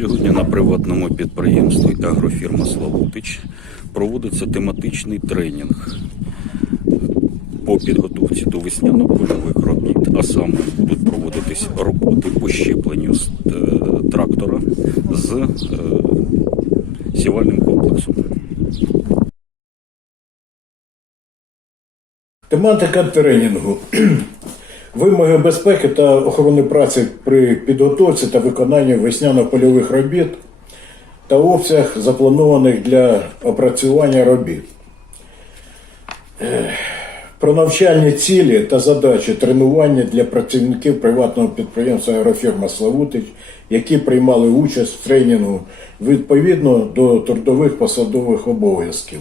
Сьогодні на приватному підприємстві агрофірма Славутич проводиться тематичний тренінг по підготовці до весняно-польових робіт, а саме будуть проводитись роботи по щепленню е, трактора з е, сівальним комплексом. Тематика тренінгу. Вимоги безпеки та охорони праці при підготовці та виконанні весняно-польових робіт та обсяг запланованих для опрацювання робіт. Про навчальні цілі та задачі тренування для працівників приватного підприємства Агрофірма Славутич, які приймали участь в тренінгу відповідно до трудових посадових обов'язків.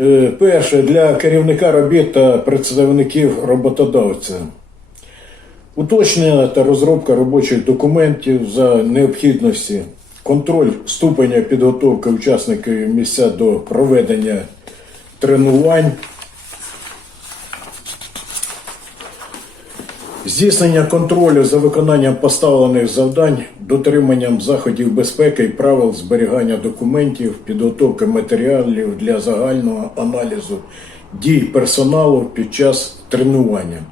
Е, Перше для керівника робіт та представників роботодавця. Уточнення та розробка робочих документів за необхідності, контроль ступеня підготовки учасників місця до проведення тренувань, здійснення контролю за виконанням поставлених завдань, дотриманням заходів безпеки і правил зберігання документів, підготовки матеріалів для загального аналізу дій персоналу під час тренування.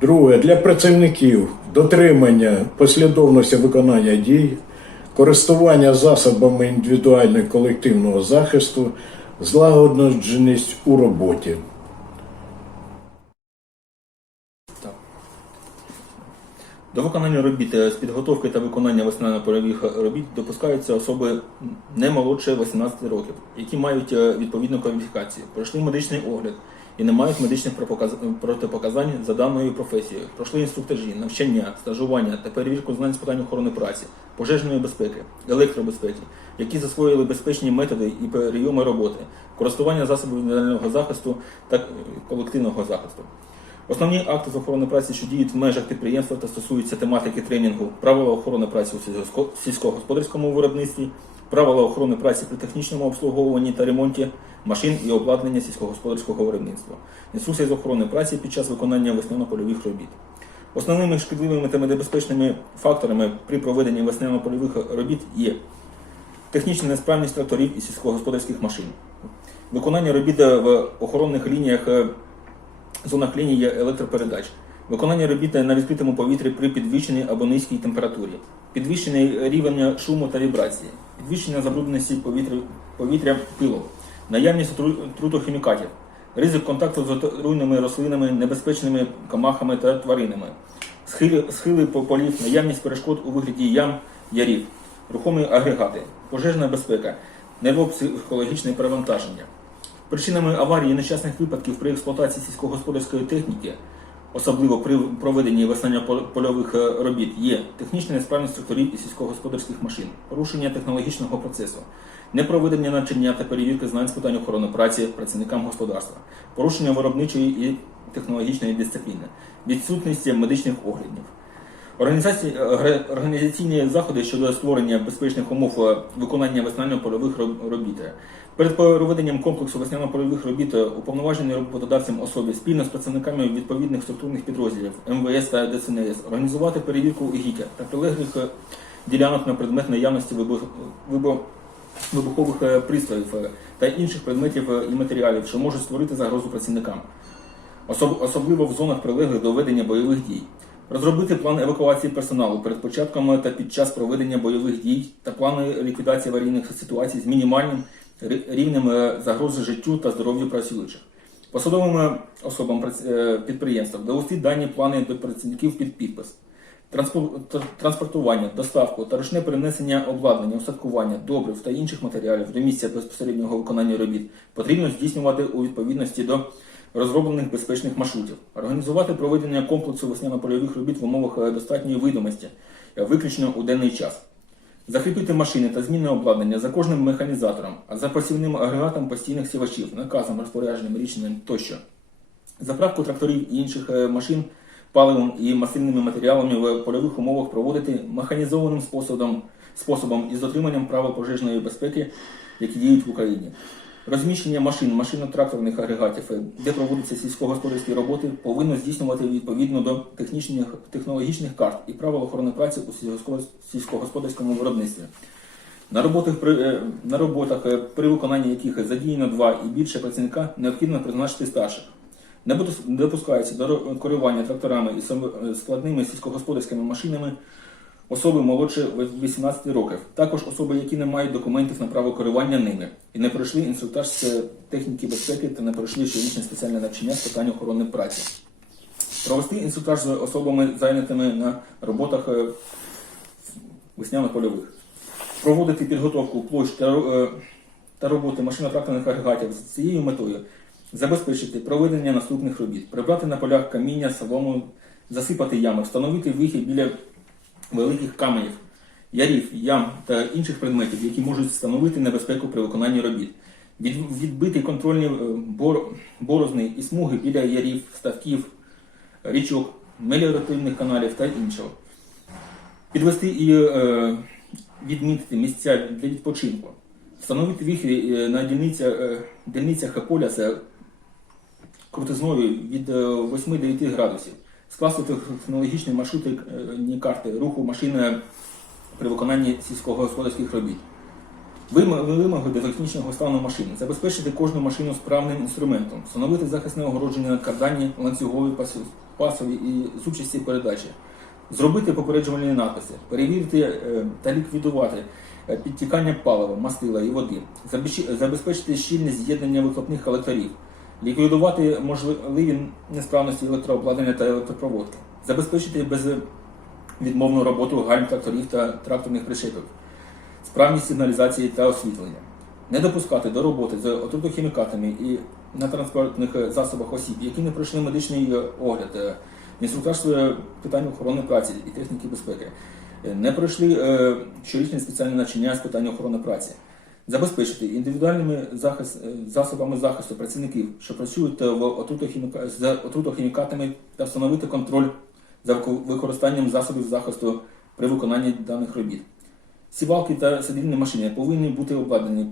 Друге, для працівників дотримання послідовності виконання дій, користування засобами індивідуального і колективного захисту, злагодженість у роботі. До виконання робіт е, з підготовки та виконання весняно-польових робіт допускаються особи не молодше 18 років, які мають е, відповідну кваліфікацію, пройшли медичний огляд і не мають медичних протипоказань за даною професією, пройшли інструктажі, навчання, стажування та перевірку знань з питань охорони праці, пожежної безпеки, електробезпеки, які засвоїли безпечні методи і прийоми роботи, користування засобів індивідуального захисту та е, колективного захисту. Основні акти з охорони праці, що діють в межах підприємства та стосуються тематики тренінгу, правила охорони праці у сільськогосподарському виробництві, правила охорони праці при технічному обслуговуванні та ремонті машин і обладнання сільськогосподарського виробництва, інструкція з охорони праці під час виконання весняно-польових робіт. Основними шкідливими та небезпечними факторами при проведенні весняно-польових робіт є технічна несправність тракторів і сільськогосподарських машин, виконання робіт в охоронних лініях е, зонах лінії електропередач, виконання робіт на відкритому повітрі при підвищеній або низькій температурі, підвищений рівень шуму та вібрації, підвищення забрудненості повітря, повітря пилом, наявність трутохімікатів, ризик контакту з отруйними рослинами, небезпечними комахами та тваринами, схили, схили полів, наявність перешкод у вигляді ям, ярів, рухомі агрегати, пожежна безпека, нервопсихологічне перевантаження. Причинами аварії нещасних випадків при експлуатації сільськогосподарської техніки, особливо при проведенні весняно-польових е, робіт, є технічна несправність тракторів і сільськогосподарських машин, порушення технологічного процесу, непроведення навчання та перевірки знань з питань охорони праці працівникам господарства, порушення виробничої і технологічної дисципліни, відсутність медичних оглядів. Е, організаційні заходи щодо створення безпечних умов е, виконання весняно-польових робіт. Перед проведенням комплексу весняно-польових робіт е, уповноважені роботодавцям особі спільно з працівниками відповідних структурних підрозділів МВС та ДСНС організувати перевірку ГІКа та прилеглих ділянок на предмет наявності вибухових пристроїв та інших предметів і матеріалів, що можуть створити загрозу працівникам особливо в зонах прилеглих до ведення бойових дій. Розробити план евакуації персоналу перед початком та під час проведення бойових дій та плани ліквідації аварійних ситуацій з мінімальним рівнем е, загрози життю та здоров'ю працюючих. Посадовим е, особам е, підприємства довести дані плани до працівників під підпис. Транспор- Транспортування, доставку та ручне перенесення обладнання, устаткування, добрив та інших матеріалів до місця безпосереднього виконання робіт потрібно здійснювати у відповідності до розроблених безпечних маршрутів, організувати проведення комплексу весняно-польових робіт в умовах е, достатньої видимості, е, виключно у денний час. Закріпити машини та змінне обладнання за кожним механізатором, за посівним агрегатом постійних сівачів, наказом, розпорядженням, рішенням тощо. Заправку тракторів і інших е, машин паливом і масивними матеріалами в польових умовах проводити механізованим способом, способом із дотриманням правил пожежної безпеки, які діють в Україні. Розміщення машин, машино-тракторних агрегатів, е, де проводяться сільськогосподарські роботи, повинно здійснювати відповідно до технічних, технологічних карт і правил охорони праці у сільськогосподарському виробництві. На роботах при, е, на роботах, е, при виконанні яких задіяно два і більше працівника, необхідно призначити старших. Не допускається до керування тракторами і складними сільськогосподарськими машинами особи молодше 18 років. Також особи, які не мають документів на право керування ними і не пройшли інструктаж з техніки безпеки та не пройшли щорічне спеціальне навчання з питань охорони праці. Провести інструктаж з особами, зайнятими на роботах е, весняно-польових. Проводити підготовку площ е, та роботи машино-тракторних агрегатів з цією метою забезпечити проведення наступних робіт, прибрати на полях каміння, солому, засипати ями, встановити вихід біля великих каменів, ярів, ям та інших предметів, які можуть становити небезпеку при виконанні робіт. Від- Відбити контрольні е, бор- борозни і смуги біля ярів, ставків, річок, меліоративних каналів та іншого. Підвести і е, відмітити місця для відпочинку, встановити вихід е, на дільницях, е, дільницях поля з крутизною від е, 8-9 градусів, скласти технологічні маршрути е, карти руху машини при виконанні сільськогосподарських робіт. Вимоги до технічного стану машини, забезпечити кожну машину справним інструментом, встановити захисне огородження на кардані, ланцюгові, пасові і зубчасті передачі, зробити попереджувальні написи, перевірити е, та ліквідувати е, підтікання палива, мастила і води, забезпечити щільне з'єднання вихлопних колекторів, ліквідувати можливі несправності електрообладнання та електропроводки, забезпечити безвідмовну роботу гальм тракторів та тракторних причепів, справність сигналізації та освітлення, не допускати до роботи з отрутохімікатами і на транспортних е, засобах осіб, які не пройшли медичний е, огляд, е, інструктаж питань охорони праці і техніки безпеки, е, не пройшли е, щорічне спеціальне навчання з питань охорони праці. Забезпечити індивідуальними захист, е, засобами захисту працівників, що працюють е, в отрутохіміка- з отрутохімікатами, та встановити контроль за використанням засобів захисту при виконанні даних робіт. Сівалки та садівні машини повинні бути обладнані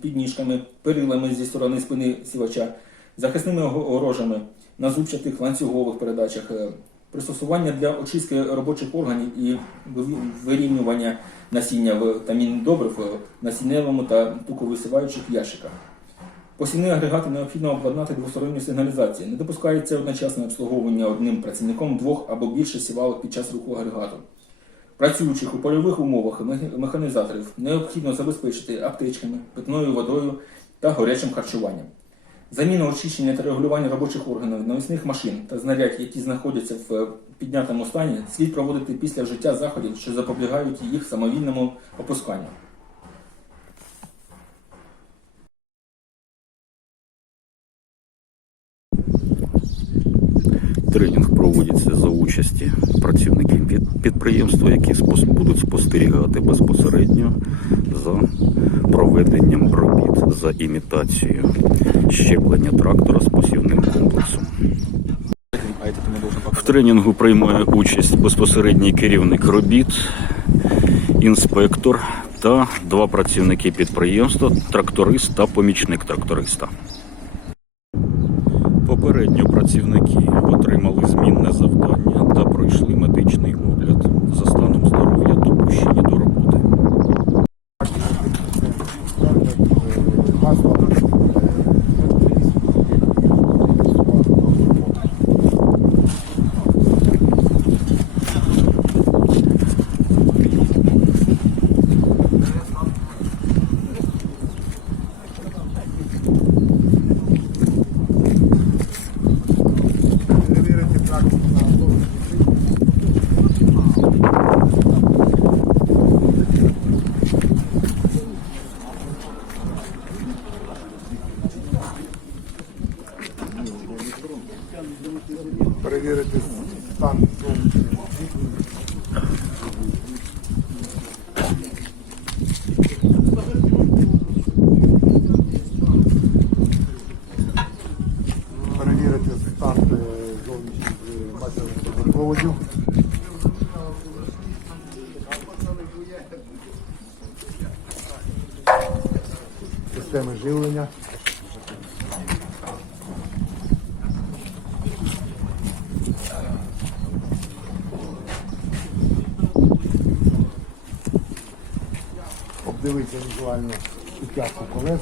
підніжками, перилами зі сторони спини сівача, захисними огорожами на зубчатих ланцюгових передачах, е, пристосування для очистки робочих органів і вирівнювання насіння в добрив насінневому та туковисиваючих ящиках. Посівні агрегати необхідно обладнати двосторонньою сигналізацією. Не допускається одночасне обслуговування одним працівником двох або більше сівалок під час руху агрегату. Працюючих у польових умовах механізаторів необхідно забезпечити аптечками, питною водою та гарячим харчуванням. Заміну очищення та регулювання робочих органів навісних машин та знарядь, які знаходяться в е, піднятому стані, слід проводити після вжиття заходів, що запобігають їх самовільному опусканню. Тренінг проводиться за участі працівників під- підприємства, які будуть спостерігати безпосередньо за проведенням робіт за імітацією щеплення трактора з посівним комплексом. В тренінгу приймає участь безпосередній керівник робіт, інспектор та два працівники підприємства, тракторист та помічник тракториста. Попередньо працівники отримали змінне завдання та пройшли медичний огляд за станом здоров'я допущені проводів. Системи живлення. Обдивитися візуально підтягку колес.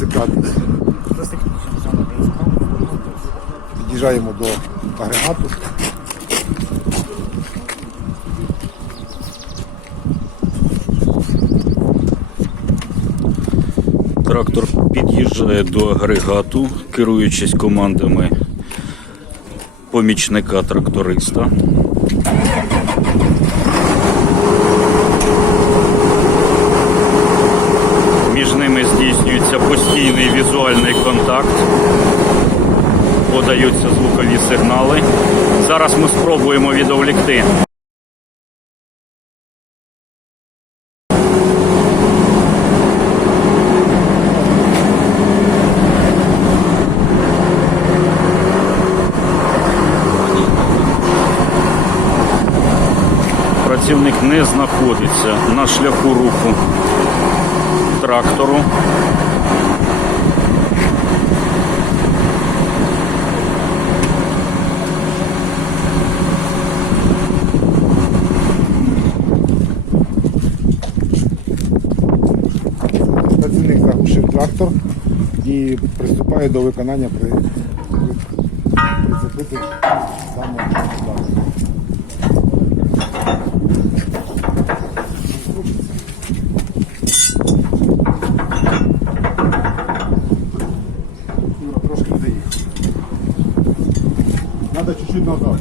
Ну, Під'їжджаємо до агрегату. Трактор під'їжджає до агрегату, керуючись командами помічника тракториста. Подаються звукові сигнали. Зараз ми спробуємо відволікти. Працівник не знаходиться на шляху руху трактору. Працівник заглушив трактор і приступає до виконання при, прицепити саме трошки доїхав. Надо чуть-чуть назад.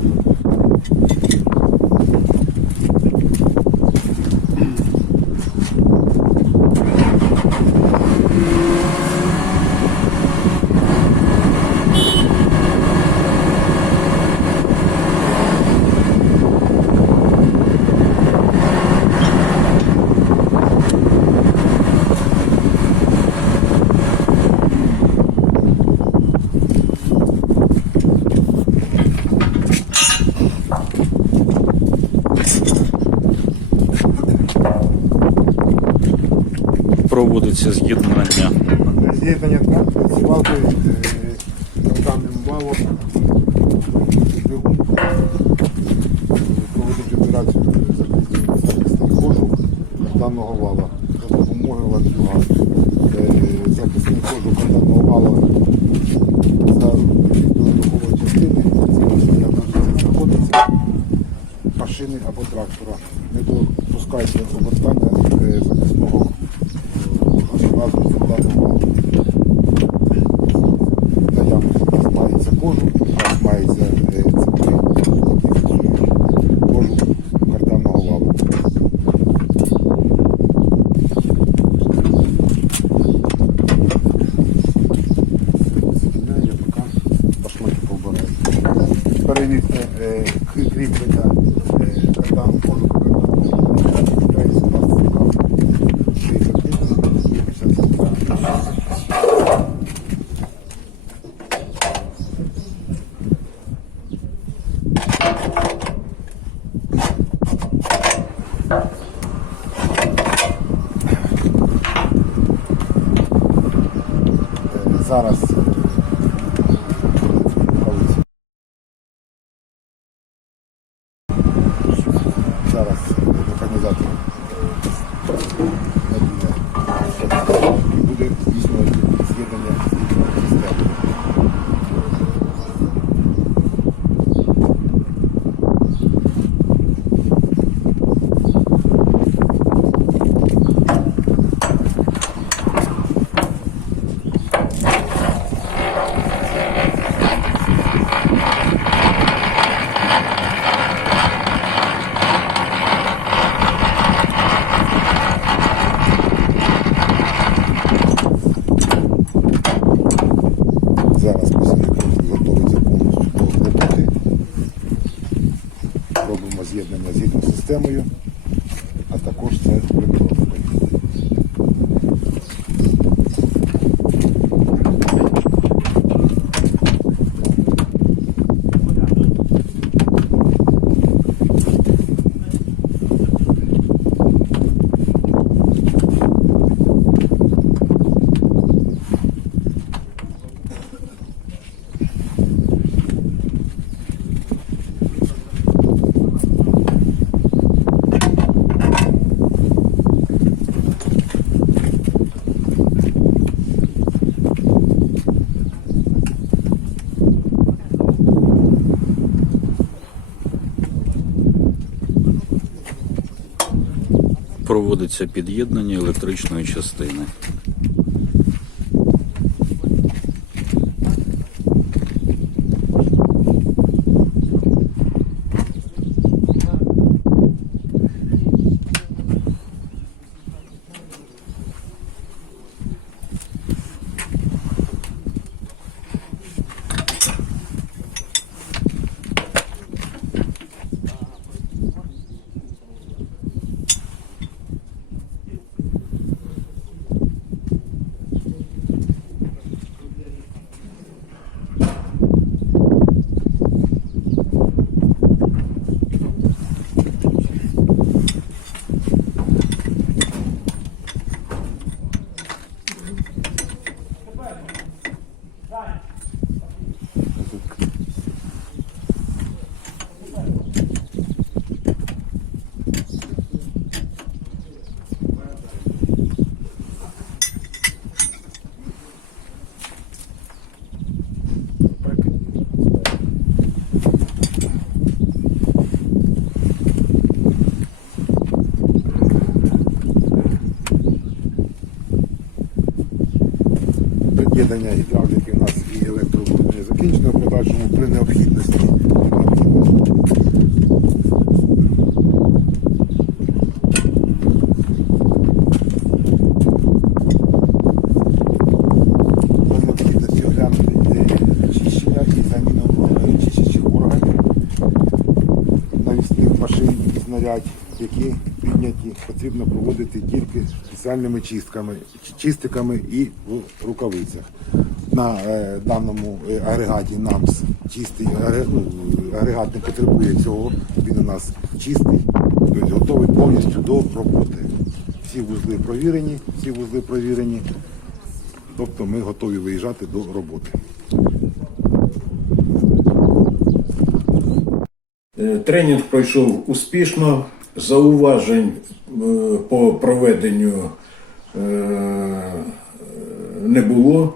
Проводиться з'єднання З'єднання валкою карданним валом. Проводить операцію кожух даного вала за допомогою ланцюга. Е, Захисний кожух даного вала за рухової частини, знаходиться машини або трактора. Не допускайте обертання е, захисного з гідросистемою, а також це електроника. Проводиться під'єднання електричної частини. Під'єднання гідравліки у нас і електрообладнання закінчено в подальшому при необхідності. При необхідності. При необхідності оглянути е, чищення і заміну е, чищачих органів навісних машин і знарядь, які підняті, потрібно проводити тільки спеціальними чистками, чистиками і в рукавицях. На е, даному е, агрегаті НАМС чистий ну, агрегат не потребує цього, він у нас чистий, готовий повністю до роботи. Всі вузли провірені, всі вузли провірені, тобто ми готові виїжджати до роботи. Е, Тренінг пройшов успішно. Зауважень по проведенню е, не було.